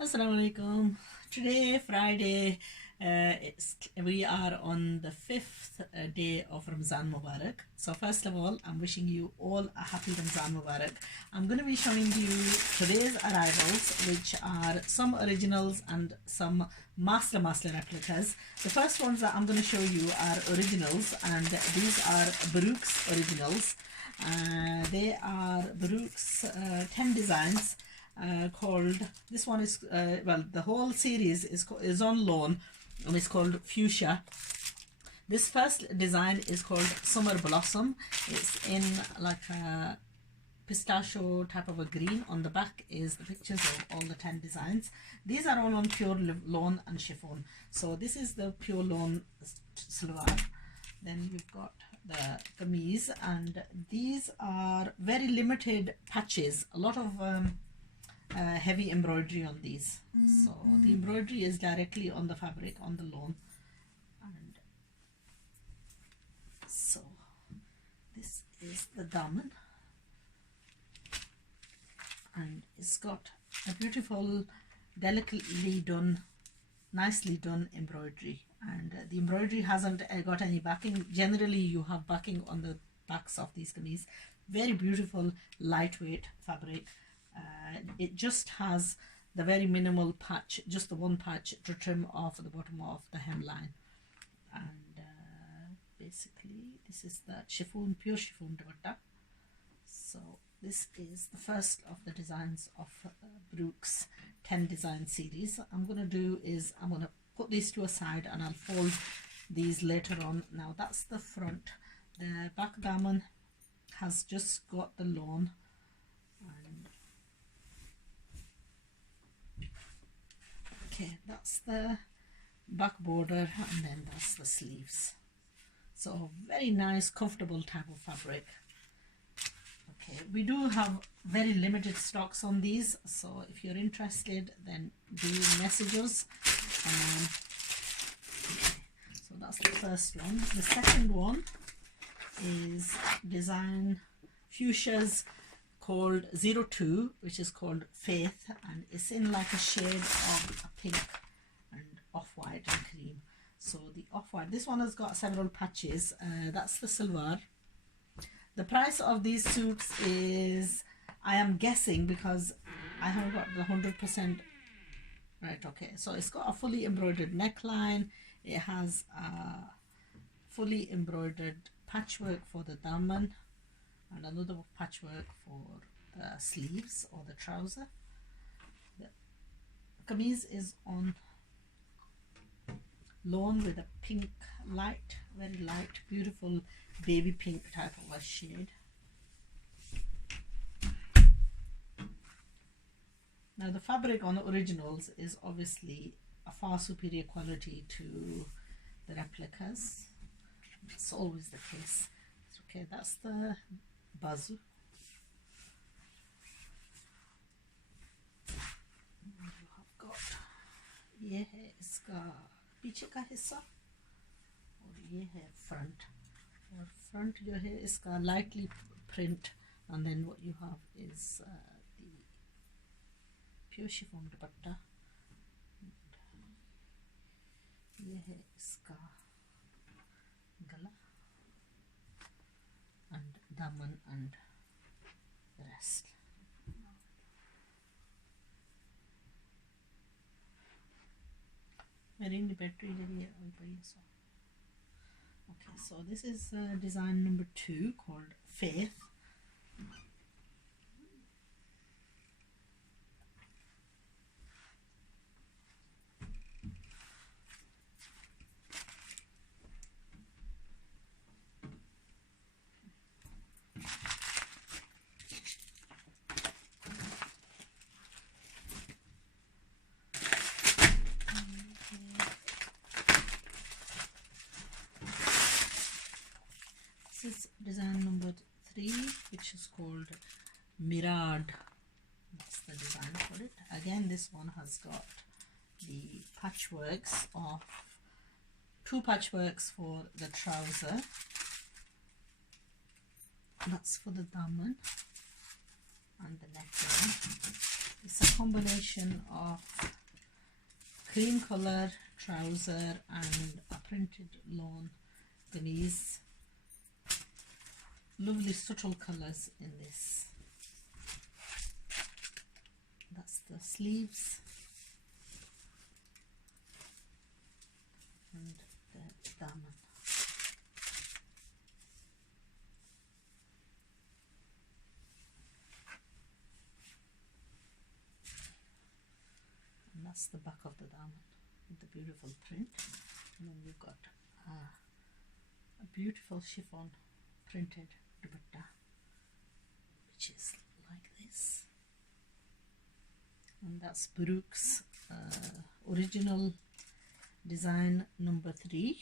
Assalamu alaikum. Today, Friday, we are on the fifth day of Ramzan Mubarak. So first of all, I'm wishing you all a happy Ramzan Mubarak. I'm going to be showing you today's arrivals, which are some originals and some master replicas. The first ones that I'm going to show you are originals, and these are Baroque's originals. They are Baroque's 10 designs. Called, this one is well, the whole series is on loan, and it's called Fuchsia. This first design is called Summer Blossom. It's in like a pistachio type of a green. On the back is the pictures of all the 10 designs. These are all on pure lawn and chiffon. So this is the pure lawn salwar. Then you've got the kameez, and these are very limited patches. A lot of heavy embroidery on these. So the embroidery is directly on the fabric, on the lawn. And so this is the daman, and it's got a beautiful, delicately done, nicely done embroidery. And the embroidery hasn't got any backing. Generally you have backing on the backs of these kameez. Very beautiful, lightweight fabric. It just has the very minimal patch, just the one patch to trim off the bottom of the hemline. And basically this is the chiffon, pure chiffon dupatta. So this is the first of the designs of Baroque's 10 design series. I'm going to do is I'm going to put these to a side and I'll fold these later on. Now that's the front. The back daman has just got the lawn, and okay, that's the back border, and then that's the sleeves. So very nice, comfortable type of fabric. Okay, we do have very limited stocks on these, so if you're interested, then do message us. Okay, so that's the first one. The second one is design Fuchsia's called 02, which is called Faith, and it's in like a shade of a pink and off-white and cream. So the off-white, this one has got several patches. That's the silver. The price of these suits is, I am guessing because I haven't got the 100% right. Okay, so it's got a fully embroidered neckline. It has a fully embroidered patchwork for the daman and another patchwork for the sleeves or the trouser. The kameez is on lawn with a pink, light, very light, beautiful baby pink type of a shade. Now the fabric on the originals is obviously a far superior quality to the replicas. It's always the case. Okay, that's the bazu. You have got, ये है इसका पीछे का हिस्सा और ये है front. और front जो है इसका lightly print, and then what you have is the pure chiffon dupatta. ये है इसका gala and daman and the rest. Okay, so this is design number 2 called Faith. This is design number 3, which is called Mirad. That's the design for it. Again, this one has got the patchworks of 2 patchworks for the trouser. That's for the daman and the neckline. It's a combination of cream color trouser and a printed lawn kameez. Lovely subtle colors in this. That's the sleeves and the daman. And that's the back of the daman with the beautiful print. And then we've got a beautiful chiffon printed dupatta, which is like this. And that's Baroque's original design number 3.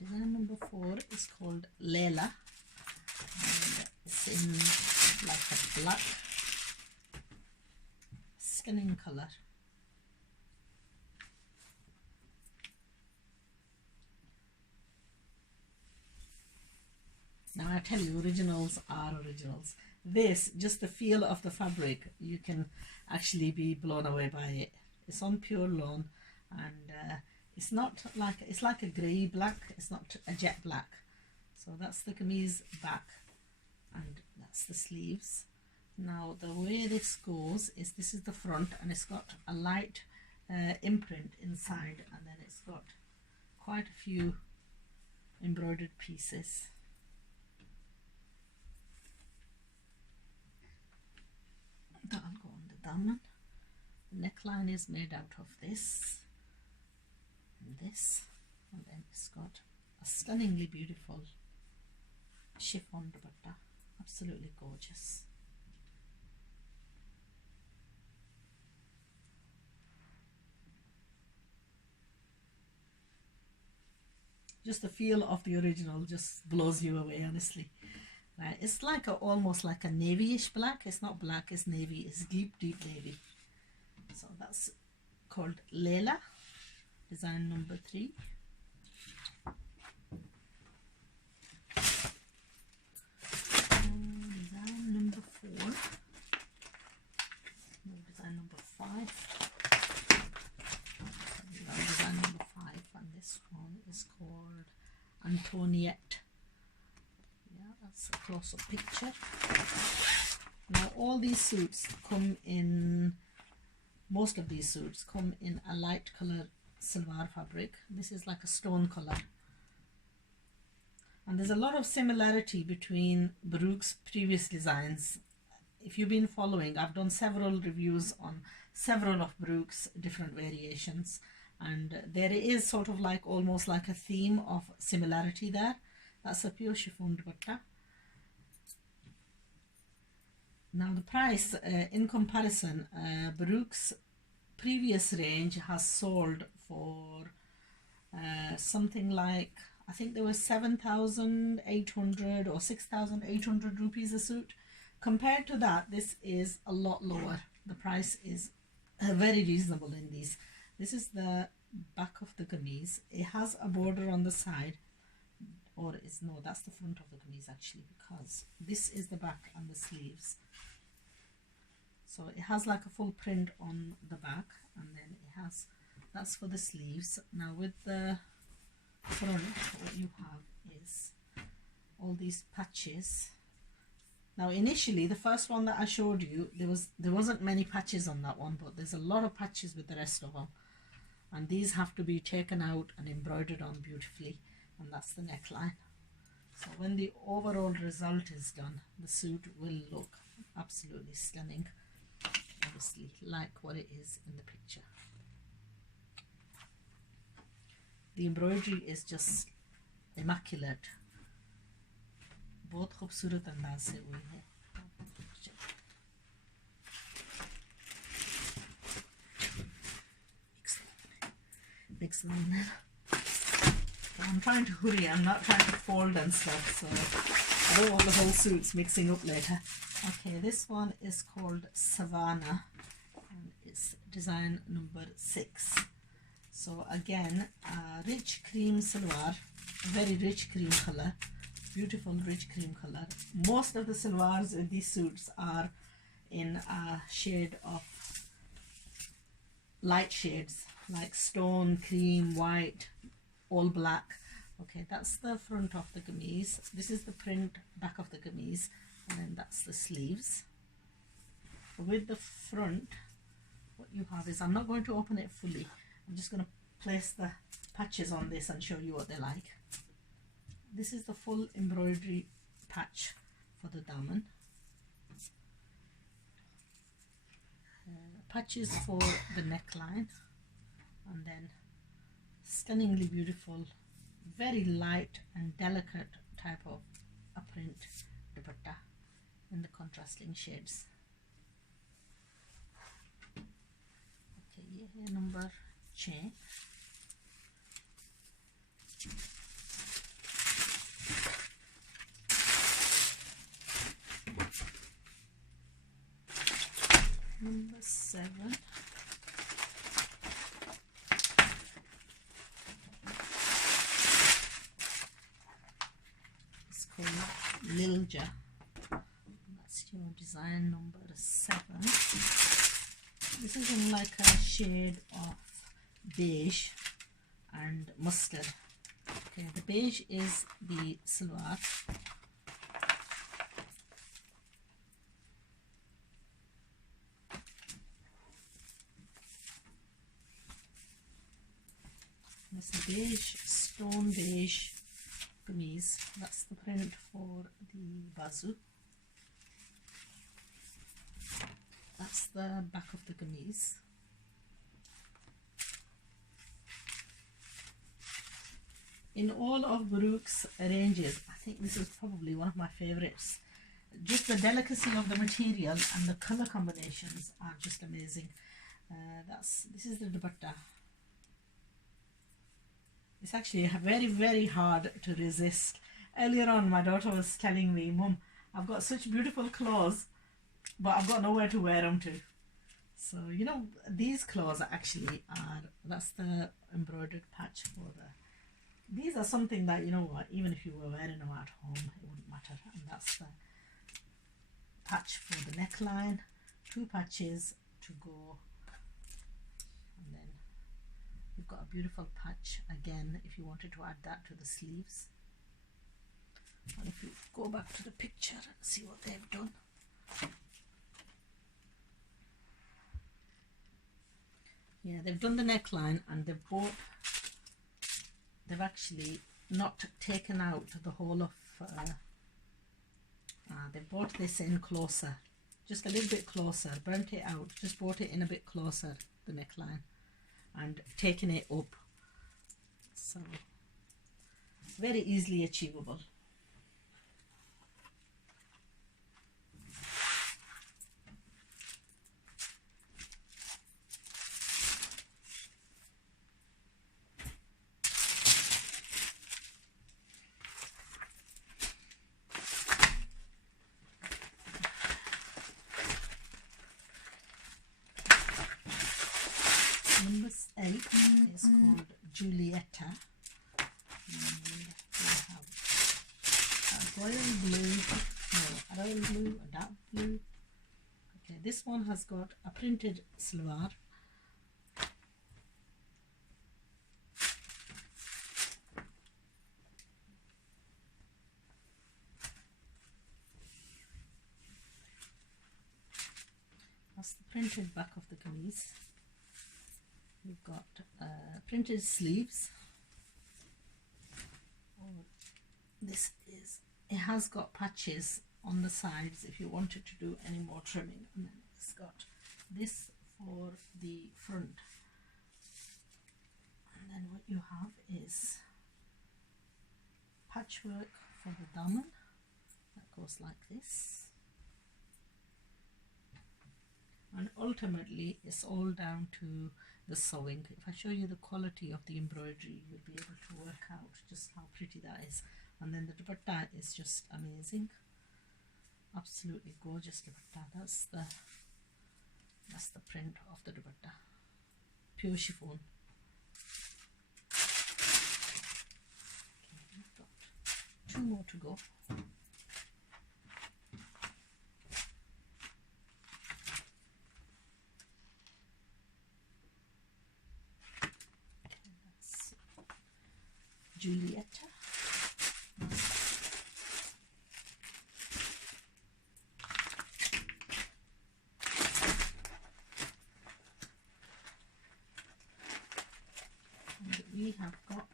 Design number 4 is called Laila, and it's in like a black, stunning color. Now I tell you, originals are originals. This, just the feel of the fabric, you can actually be blown away by it. It's on pure lawn, and it's not like, it's like a grey black, it's not a jet black. So that's the kameez back, and that's the sleeves. Now the way this goes is, this is the front, and it's got a light imprint inside, and then it's got quite a few embroidered pieces. That'll go on the daman. The neckline is made out of this and this, and then it's got a stunningly beautiful chiffon dupatta, absolutely gorgeous. Just the feel of the original just blows you away, honestly. Right, it's like almost like a navy-ish black. It's not black, it's navy, it's deep navy. So that's called Laila, design number 3. Design number 4. Design number 5. Design number 5, and this one is called Antoniette. That's a close-up picture. Now all these suits come in, most of these suits come in a light color silver fabric. This is like a stone color. And there's a lot of similarity between Baroque's previous designs. If you've been following, I've done several reviews on several of Baroque's different variations. And there is sort of like almost like a theme of similarity there. That's a pure chiffon dupatta. Now the price, in comparison, Baroque's previous range has sold for something like, I think there was 7,800 or 6,800 rupees a suit. Compared to that, this is a lot lower. The price is very reasonable in these. This is the back of the kameez. It has a border on the side, or is, no, that's the front of the kameez actually, because this is the back and the sleeves. So it has like a full print on the back, and then it has, that's for the sleeves. Now with the front, what you have is all these patches. Now initially, the first one that I showed you, there wasn't many patches on that one, but there's a lot of patches with the rest of them, and these have to be taken out and embroidered on beautifully, and that's the neckline. So when the overall result is done, the suit will look absolutely stunning, obviously, like what it is in the picture. The embroidery is just immaculate. बहुत खूबसूरत अंदाज से हुई है. Mix them in. I'm trying to hurry, I'm not trying to fold and stuff, so I don't want the whole suits mixing up later. Okay, this one is called Savannah and it's design number 6. So again, rich cream salwar, very rich cream color, beautiful rich cream color. Most of the salwars in these suits are in a shade of light shades like stone, cream, white, all black. Okay, that's the front of the kameez. This is the print back of the kameez, and then that's the sleeves. With the front, what you have is, I'm not going to open it fully, I'm just going to place the patches on this and show you what they're like. This is the full embroidery patch for the daman. Patches for the neckline, and then stunningly beautiful, very light and delicate type of a print dupatta in the contrasting shades. Okay, ये है number 6. Number 7. It's called Lilja. That's your design number 7. This is in like a shade of beige and mustard. Okay, the beige is the salwar. That's the beige, stone beige kameez. That's the print for the bazu. That's the back of the kameez. In all of Baroque's ranges, I think this is probably one of my favorites. Just the delicacy of the material and the color combinations are just amazing. This is the dupatta. It's actually very hard to resist. Earlier on, my daughter was telling me, Mum, I've got such beautiful clothes, but I've got nowhere to wear them to. So, you know, these clothes actually are, that's the embroidered patch for the, these are something that, you know what, even if you were wearing them at home, it wouldn't matter. And that's the patch for the neckline, 2 patches to go. And then you've got a beautiful patch again if you wanted to add that to the sleeves. And if you go back to the picture and see what they've done. Yeah, they've done the neckline and they've actually not taken out the whole of, they brought this in closer, just a little bit closer, burnt it out, just brought it in a bit closer, the neckline, and taken it up. So, very easily achievable. Number 8 is called Giulietta. And we have a royal blue, no, a royal blue, a dark blue. Okay, this one has got a printed salwar. That's the printed back of the kameez. We've got printed sleeves. This is, it has got patches on the sides if you wanted to do any more trimming, and then it's got this for the front, and then what you have is patchwork for the daman that goes like this, and ultimately it's all down to the sewing. If I show you the quality of the embroidery, you'll be able to work out just how pretty that is. And then the dupatta is just amazing, absolutely gorgeous dupatta. That's the print of the dupatta, pure chiffon. Okay, I've got 2 more to go. Giulietta. And we have got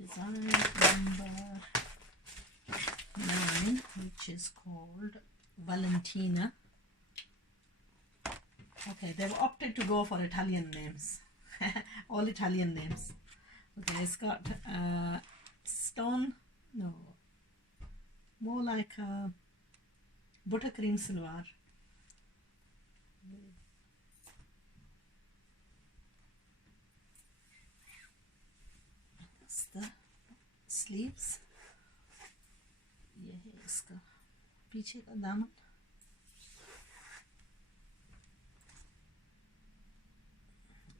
design number 9, which is called Valentina. Okay, they've opted to go for Italian names. All Italian names. Okay, it's got stone, no, more like a buttercream salwar. That's the sleeves. ये है इसका पीछे का दामन.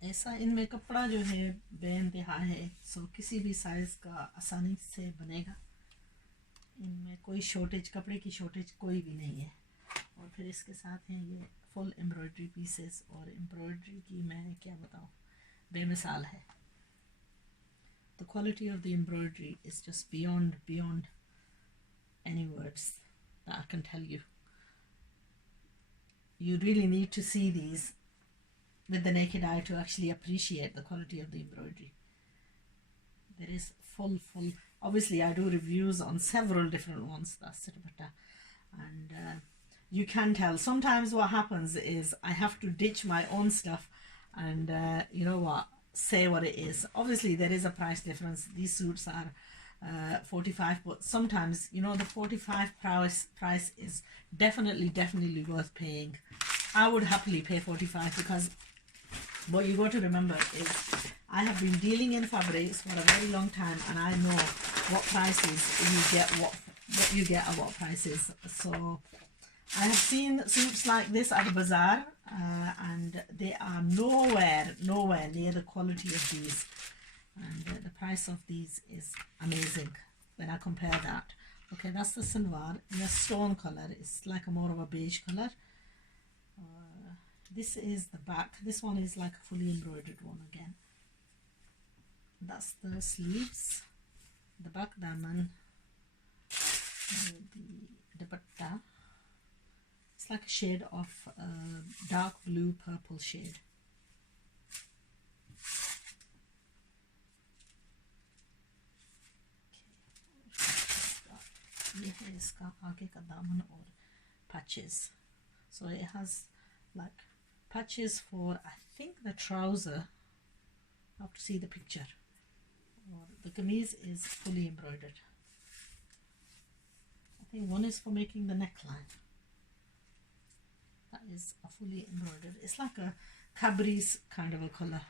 ऐसा इनमें कपड़ा जो है बेइंतहा है, सो किसी भी साइज़ का आसानी से बनेगा. इनमें कोई शॉर्टेज, कपड़े की शॉर्टेज कोई भी नहीं है. और फिर इसके साथ हैं ये फुल एम्ब्रॉयडरी पीसेस, और एम्ब्रॉयडरी की मैं क्या बताऊँ, बेमिसाल है. The quality of the embroidery is just beyond any words that I can tell you. You really need to see these with the naked eye to actually appreciate the quality of the embroidery. There is full, obviously I do reviews on several different ones, that's it, and you can tell. Sometimes what happens is I have to ditch my own stuff and you know what, say what it is. Obviously there is a price difference. These suits are 45, but sometimes, you know, the 45 price is definitely worth paying. I would happily pay 45, because what you got to remember is I have been dealing in fabrics for a very long time, and I know what prices you get, what you get at what prices. So I have seen suits like this at the bazaar, and they are nowhere near the quality of these, and the price of these is amazing when I compare that. Okay, that's the salwar in a stone color. It's like a more of a beige color. This is the back. This one is like a fully embroidered one again. That's the sleeves, the back daman, the dupatta. It's like a shade of dark blue purple shade. ये है इसका आगे का दामन और patches. So it has like patches for, I think, the trouser. I have to see the picture. Or the kameez is fully embroidered. I think one is for making the neckline. That is a fully embroidered. It's like a Cabri's kind of a color.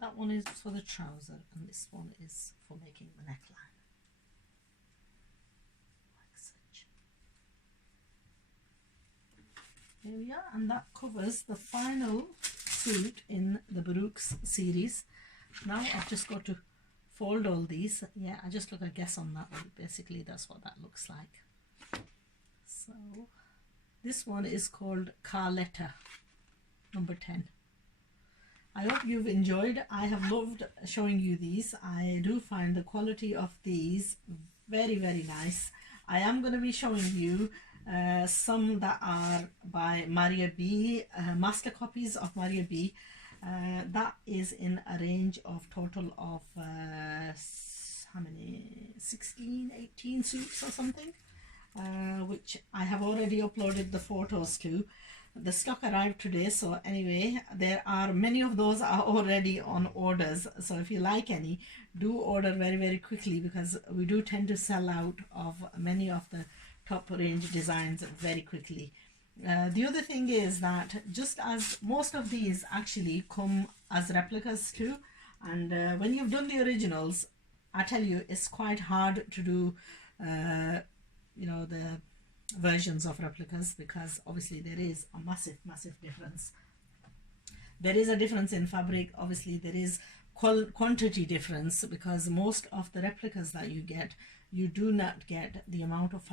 That one is for the trouser, and this one is for making the neckline. Like such. Here we are, and that covers the final suit in the Baroque series. Now I've just got to fold all these. Yeah, I just took a guess on that one. Basically, that's what that looks like. So this one is called Carletta, number 10. I hope you've enjoyed. I have loved showing you these. I do find the quality of these very nice. I am going to be showing you some that are by Maria B, master copies of Maria B. That is in a range of total of how many, 16, 18 suits or something, which I have already uploaded the photos to. The stock arrived today, so anyway, there are many of those are already on orders. So if you like any, do order very quickly, because we do tend to sell out of many of the top range designs very quickly. The other thing is that just as most of these actually come as replicas too, and when you've done the originals, I tell you, it's quite hard to do the versions of replicas, because obviously there is a massive difference. There is a difference in fabric, obviously there is quantity difference, because most of the replicas that you get, you do not get the amount of fabric